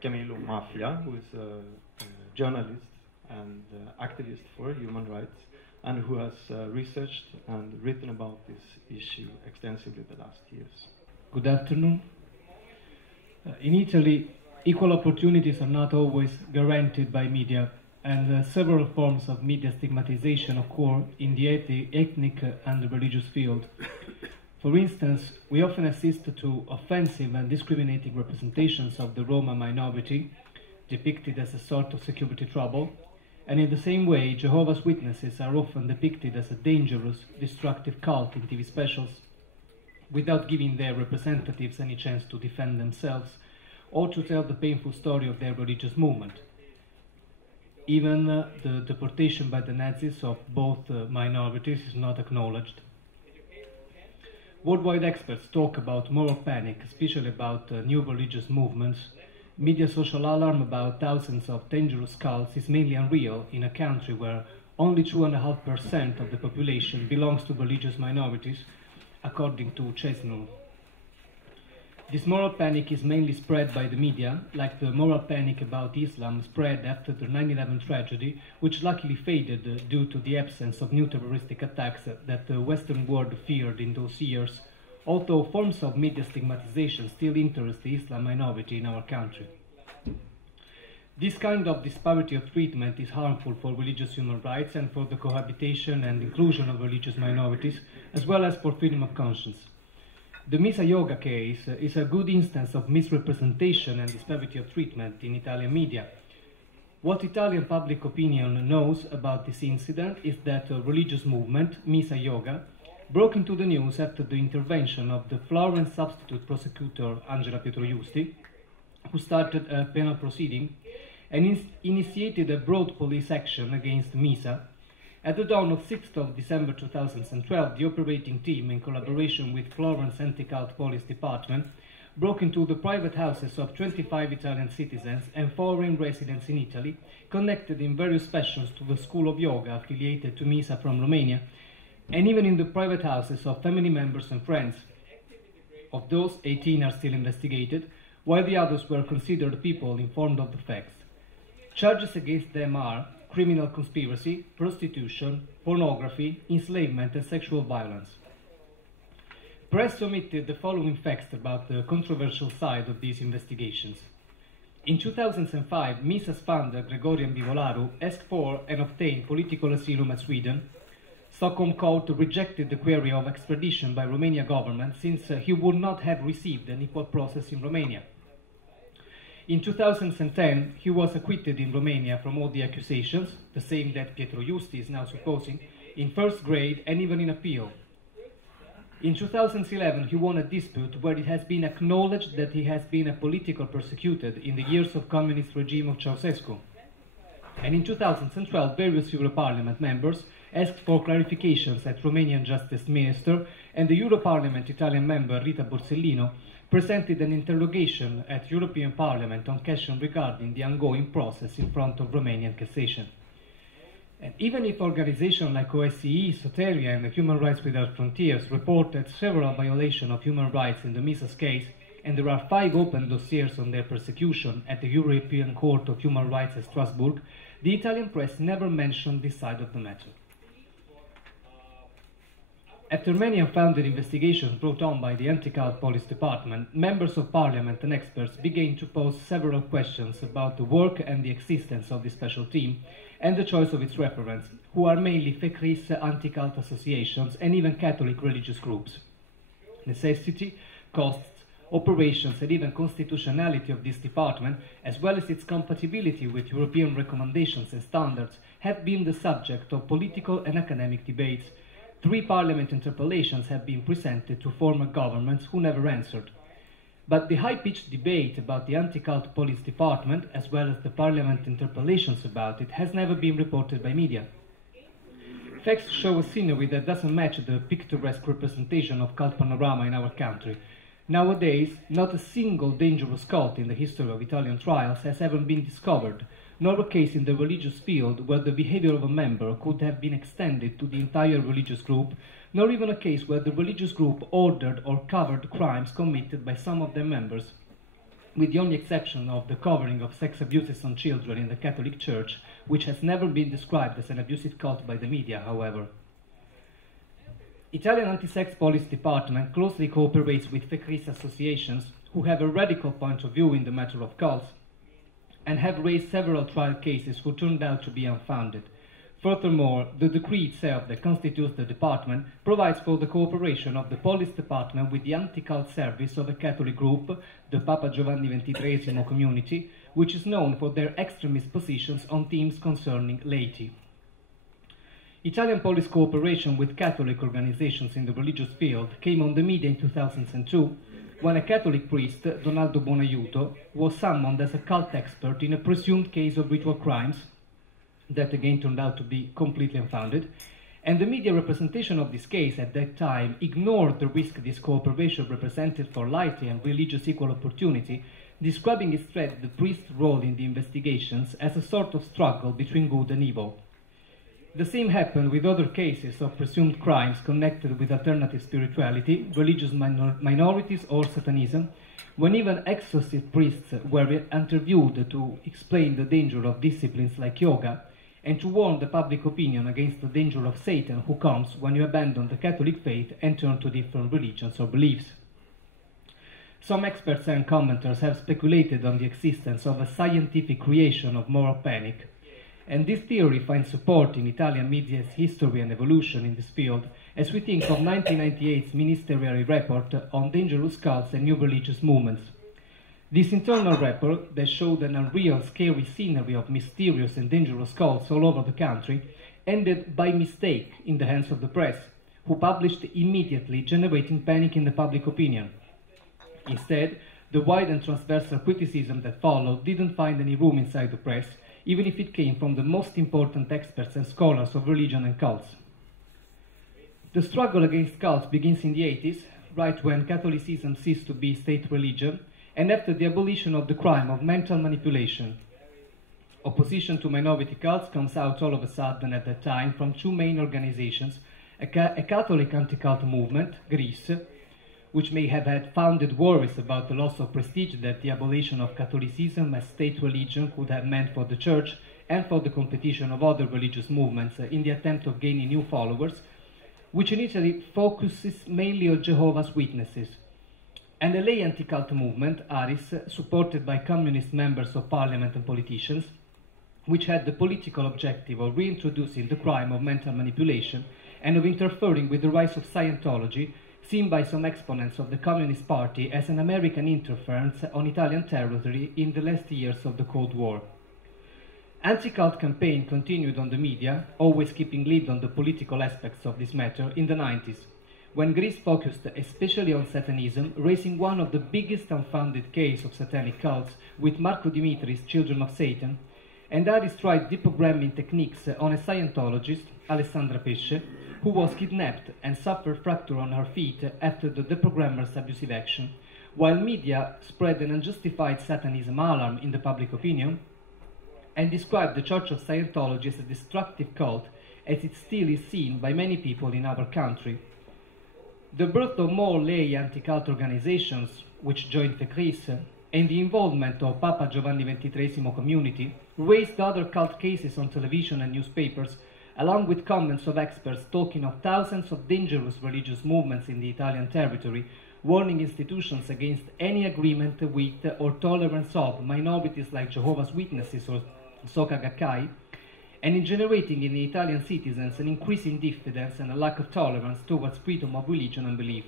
Camillo Maffia, who is a journalist and activist for human rights, and who has researched and written about this issue extensively the last years. Good afternoon. In Italy, equal opportunities are not always guaranteed by media, and several forms of media stigmatization occur in the ethnic and religious field. For instance, we often assist to offensive and discriminating representations of the Roma minority, depicted as a sort of security trouble, and in the same way, Jehovah's Witnesses are often depicted as a dangerous, destructive cult in TV specials, without giving their representatives any chance to defend themselves or to tell the painful story of their religious movement. Even the deportation by the Nazis of both minorities is not acknowledged. Worldwide experts talk about moral panic, especially about new religious movements. Media social alarm about thousands of dangerous cults is mainly unreal in a country where only 2.5% of the population belongs to religious minorities, according to Chesnul. This moral panic is mainly spread by the media, like the moral panic about Islam spread after the 9/11 tragedy, which luckily faded due to the absence of new terroristic attacks that the Western world feared in those years, although forms of media stigmatization still interest the Islam minority in our country. This kind of disparity of treatment is harmful for religious human rights and for the cohabitation and inclusion of religious minorities, as well as for freedom of conscience. The Misa Yoga case is a good instance of misrepresentation and disparity of treatment in Italian media. What Italian public opinion knows about this incident is that a religious movement, Misa Yoga, broke into the news after the intervention of the Florence substitute prosecutor Angela Pietroiusti, who started a penal proceeding and initiated a broad police action against Misa. At the dawn of 6th of December 2012, the operating team, in collaboration with Florence Anti-Cult Police Department, broke into the private houses of 25 Italian citizens and foreign residents in Italy, connected in various fashions to the school of yoga affiliated to Misa from Romania, and even in the private houses of family members and friends. Of those, 18 are still investigated, while the others were considered people informed of the facts. Charges against them are criminal conspiracy, prostitution, pornography, enslavement, and sexual violence. Press omitted the following facts about the controversial side of these investigations. In 2005, Misa's founder, Gregorian Bivolaru, asked for and obtained political asylum at Sweden. Stockholm Court rejected the query of extradition by Romania government since he would not have received an equal process in Romania. In 2010, he was acquitted in Romania from all the accusations, the same that Pietroiusti is now supposing, in first grade and even in appeal. In 2011, he won a dispute where it has been acknowledged that he has been a political persecuted in the years of communist regime of Ceausescu. And in 2012, various Europarlament members asked for clarifications at Romanian Justice Minister, and the Europarlament Italian member Rita Borsellino presented an interrogation at European Parliament on question regarding the ongoing process in front of Romanian cassation. And even if organizations like OSCE, Soteria, and Human Rights Without Frontiers reported several violations of human rights in the Misa's case, and there are 5 open dossiers on their persecution at the European Court of Human Rights at Strasbourg, the Italian press never mentioned this side of the matter. After many unfounded investigations brought on by the Anti-Cult Police Department, members of parliament and experts began to pose several questions about the work and the existence of this special team and the choice of its referents, who are mainly Fekris anti-cult associations and even Catholic religious groups. Necessity, costs, operations, and even constitutionality of this department, as well as its compatibility with European recommendations and standards, have been the subject of political and academic debates. 3 parliament interpellations have been presented to former governments who never answered. But the high-pitched debate about the Anti-Cult Police Department, as well as the parliament interpellations about it, has never been reported by media. Facts show a scenery that doesn't match the picturesque representation of cult panorama in our country. Nowadays, not a single dangerous cult in the history of Italian trials has ever been discovered, nor a case in the religious field where the behavior of a member could have been extended to the entire religious group, nor even a case where the religious group ordered or covered crimes committed by some of their members. with the only exception of the covering of sex abuses on children in the Catholic Church, which has never been described as an abusive cult by the media, however. Italian anti-sex police department closely cooperates with FECRIS associations who have a radical point of view in the matter of cults and have raised several trial cases who turned out to be unfounded. Furthermore, the decree itself that constitutes the department provides for the cooperation of the police department with the anti-cult service of a Catholic group, the Papa Giovanni XXIII community, which is known for their extremist positions on themes concerning laity. Italian police cooperation with Catholic organizations in the religious field came on the media in 2002 when a Catholic priest, Donaldo Buonaiuto, was summoned as a cult expert in a presumed case of ritual crimes that again turned out to be completely unfounded, and the media representation of this case at that time ignored the risk this cooperation represented for laity and religious equal opportunity, describing instead the priest's role in the investigations as a sort of struggle between good and evil. The same happened with other cases of presumed crimes connected with alternative spirituality, religious minorities, or Satanism, when even exorcist priests were interviewed to explain the danger of disciplines like yoga and to warn the public opinion against the danger of Satan who comes when you abandon the Catholic faith and turn to different religions or beliefs. Some experts and commenters have speculated on the existence of a scientific creation of moral panic, and this theory finds support in Italian media's history and evolution in this field, as we think of 1998's ministerial report on dangerous cults and new religious movements. This internal report that showed an unreal, scary scenery of mysterious and dangerous cults all over the country ended by mistake in the hands of the press, who published immediately, generating panic in the public opinion. Instead, the wide and transversal criticism that followed didn't find any room inside the press, even if it came from the most important experts and scholars of religion and cults. The struggle against cults begins in the 80s, right when Catholicism ceased to be state religion, and after the abolition of the crime of mental manipulation. Opposition to minority cults comes out all of a sudden at that time from two main organizations, a Catholic anti-cult movement, Greece, which may have had founded worries about the loss of prestige that the abolition of Catholicism as state religion could have meant for the Church and for the competition of other religious movements in the attempt of gaining new followers, which in Italy focuses mainly on Jehovah's Witnesses, and a lay anti-cult movement, Aris, supported by communist members of parliament and politicians, which had the political objective of reintroducing the crime of mental manipulation and of interfering with the rise of Scientology, seen by some exponents of the Communist Party as an American interference on Italian territory in the last years of the Cold War. Anti-cult campaign continued on the media, always keeping lead on the political aspects of this matter, in the 90s, when Greece focused especially on Satanism, raising one of the biggest unfounded cases of satanic cults with Marco Dimitri's Children of Satan, and Aris tried deprogramming techniques on a Scientologist, Alessandra Pesce, who was kidnapped and suffered fracture on her feet after the deprogrammer's abusive action, while media spread an unjustified Satanism alarm in the public opinion and described the Church of Scientology as a destructive cult, as it still is seen by many people in our country. The birth of more lay anti-cult organizations, which joined FECRIS, and the involvement of Papa Giovanni XXIII community raised other cult cases on television and newspapers, along with comments of experts talking of thousands of dangerous religious movements in the Italian territory, warning institutions against any agreement with or tolerance of minorities like Jehovah's Witnesses or Soka Gakkai, and in generating in the Italian citizens an increasing diffidence and a lack of tolerance towards freedom of religion and belief.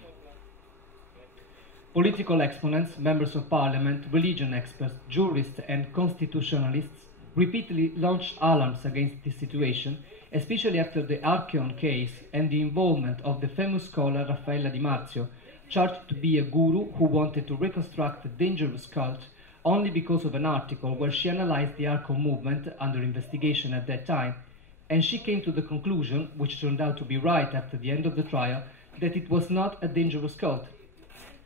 Political exponents, members of parliament, religion experts, jurists and constitutionalists repeatedly launched alarms against this situation, especially after the Archeon case and the involvement of the famous scholar Raffaella Di Marzio, charged to be a guru who wanted to reconstruct a dangerous cult only because of an article where she analyzed the Archeon movement under investigation at that time, and she came to the conclusion, which turned out to be right after the end of the trial, that it was not a dangerous cult,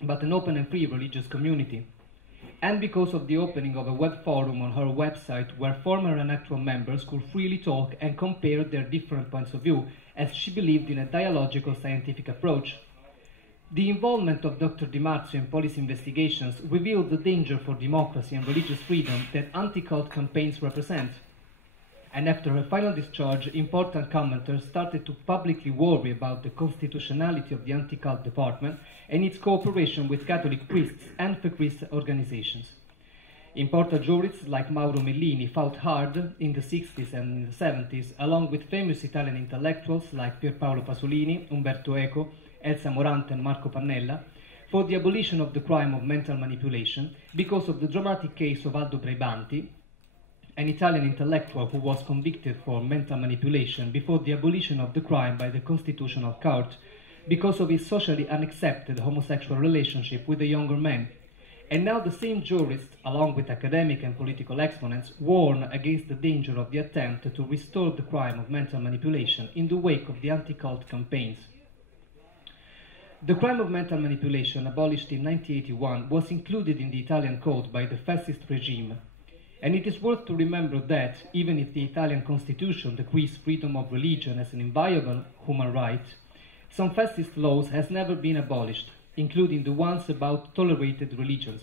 but an open and free religious community. And because of the opening of a web forum on her website where former and actual members could freely talk and compare their different points of view, as she believed in a dialogical scientific approach. The involvement of Dr. Di Marzio in police investigations revealed the danger for democracy and religious freedom that anti-cult campaigns represent. And after her final discharge, important commenters started to publicly worry about the constitutionality of the anti-cult department and its cooperation with Catholic priests and Fachrist organizations. Important jurists like Mauro Mellini fought hard in the 60s and in the 70s, along with famous Italian intellectuals like Pierpaolo Pasolini, Umberto Eco, Elsa Morante and Marco Pannella, for the abolition of the crime of mental manipulation because of the dramatic case of Aldo Braibanti, an Italian intellectual who was convicted for mental manipulation before the abolition of the crime by the Constitutional Court because of his socially unaccepted homosexual relationship with a younger man. And now the same jurists, along with academic and political exponents, warn against the danger of the attempt to restore the crime of mental manipulation in the wake of the anti-cult campaigns. The crime of mental manipulation, abolished in 1981, was included in the Italian code by the fascist regime. And it is worth to remember that, even if the Italian constitution decrees freedom of religion as an inviolable human right, some fascist laws has never been abolished, including the ones about tolerated religions.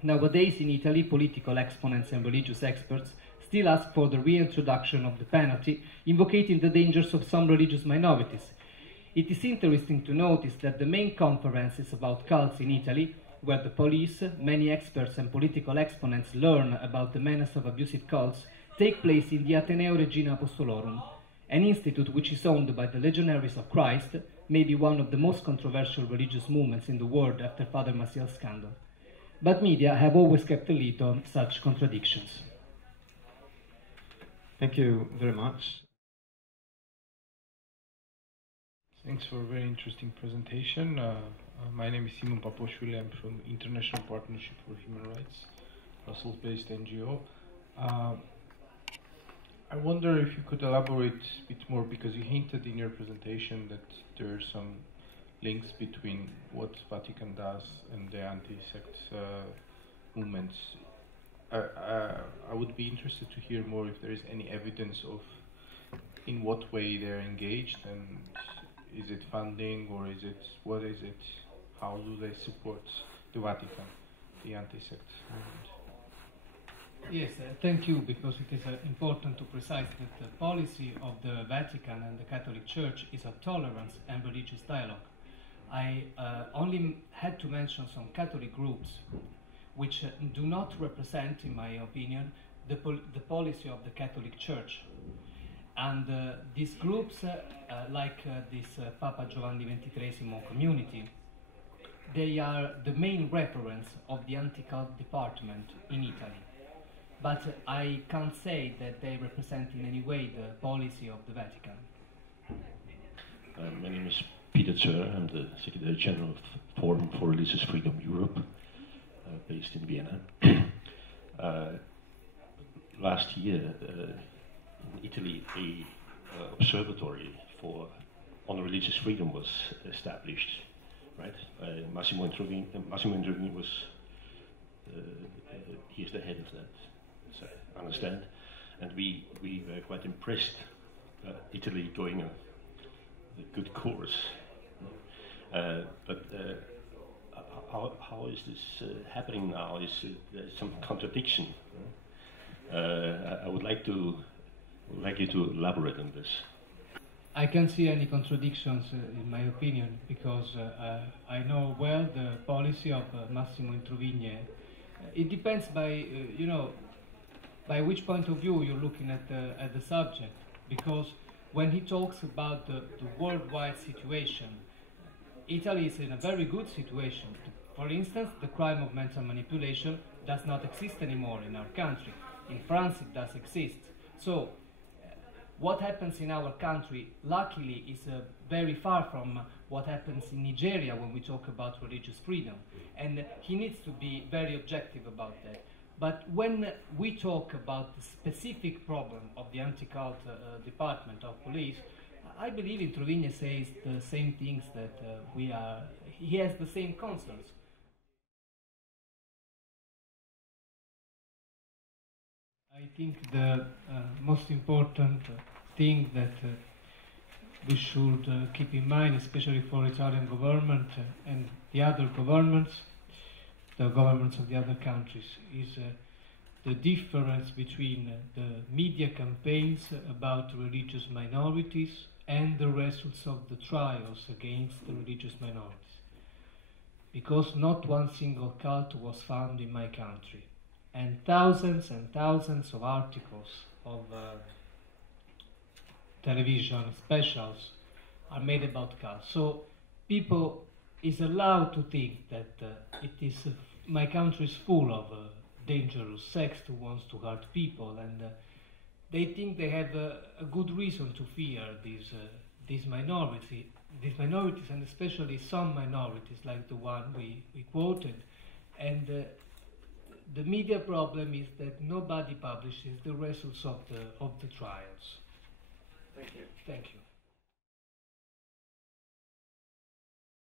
Nowadays in Italy, political exponents and religious experts still ask for the reintroduction of the penalty, invocating the dangers of some religious minorities. It is interesting to notice that the main conferences about cults in Italy, where the police, many experts and political exponents learn about the menace of abusive cults, take place in the Ateneo Regina Apostolorum, an institute which is owned by the Legionaries of Christ, maybe one of the most controversial religious movements in the world after Father Maciel's scandal. But media have always kept a lid on such contradictions. Thank you very much. Thanks for a very interesting presentation. My name is Simon Paposhvili. I'm from International Partnership for Human Rights, Brussels-based NGO. I wonder if you could elaborate a bit more, because you hinted in your presentation that there are some links between what Vatican does and the anti-sect movements. I would be interested to hear more if there is any evidence of in what way they're engaged, and is it funding, or is it, what is it, how do they support the Vatican, the anti-sect movement? Yes, thank you, because it is important to precise that the policy of the Vatican and the Catholic Church is of tolerance and religious dialogue. I only had to mention some Catholic groups which do not represent, in my opinion, the policy of the Catholic Church. And these groups, like this Papa Giovanni XXIII community, they are the main reference of the anti-cult department in Italy. But I can't say that they represent in any way the policy of the Vatican. My name is Peter Zöhr. I'm the Secretary General of Forum for Religious Freedom Europe, based in Vienna. Last year, in Italy, an observatory on religious freedom was established, right? Massimo Introvigne was, he is the head of that, as I understand, and we were quite impressed. Italy going a good course, but how is this happening now? Is there some contradiction? I would like you to elaborate on this. I can't see any contradictions, in my opinion, because I know well the policy of Massimo Introvigne. It depends by by which point of view you're looking at the subject, because when he talks about the worldwide situation, Italy is in a very good situation. For instance, the crime of mental manipulation does not exist anymore in our country. In France it does exist. So what happens in our country, luckily, is very far from what happens in Nigeria when we talk about religious freedom. And he needs to be very objective about that. But when we talk about the specific problem of the anti-cult department of police, I believe Introvigne says the same things that he has the same concerns. I think the most important thing that we should keep in mind, especially for Italian government and the other governments, the governments of the other countries, is the difference between the media campaigns about religious minorities and the results of the trials against the religious minorities. Because not one single cult was found in my country, and thousands of articles of television specials are made about cults. So people is allowed to think that it is my country is full of dangerous sects who wants to hurt people, and they think they have a good reason to fear these minorities, and especially some minorities like the one we quoted. And the media problem is that nobody publishes the results of the trials. Thank you. Thank you.